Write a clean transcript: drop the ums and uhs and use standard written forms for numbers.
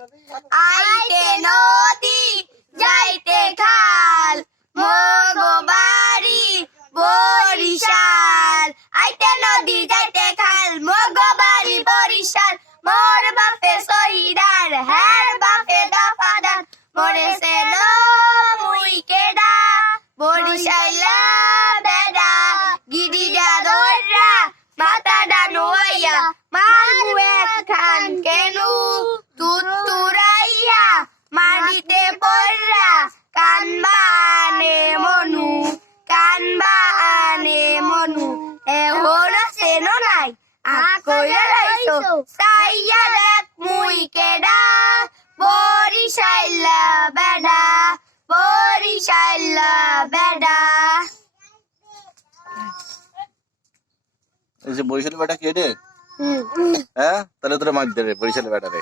আইতে নদী যাইতে খাল মগো বাড়ি বরিশাল। আইতে নদী যাইতে খাল মগো বাড়ি বরিশাল। মোর বাপে শহীদার হ্যার বাপে দফাদার মরেছে মুই কেডা বরিশাইলা বেডা গিরিডা দৌড়া মাথাডা নোয়াইয়া মারু একখান কেনু তুতুরাইয়া মাটিতে পড়রা কানবানে মনু কানবানে মনু এখন সেনো নাই আকইরা রাইছো সাইয়া দেখ মুই কেডা বরিশাইলা বেডা বরিশাইলা বেডা। এই যে বরিশালের বেটা কে রে? হ্যাঁ, তাহলে তোরা মার দে রে বরিশালের বেটা রে।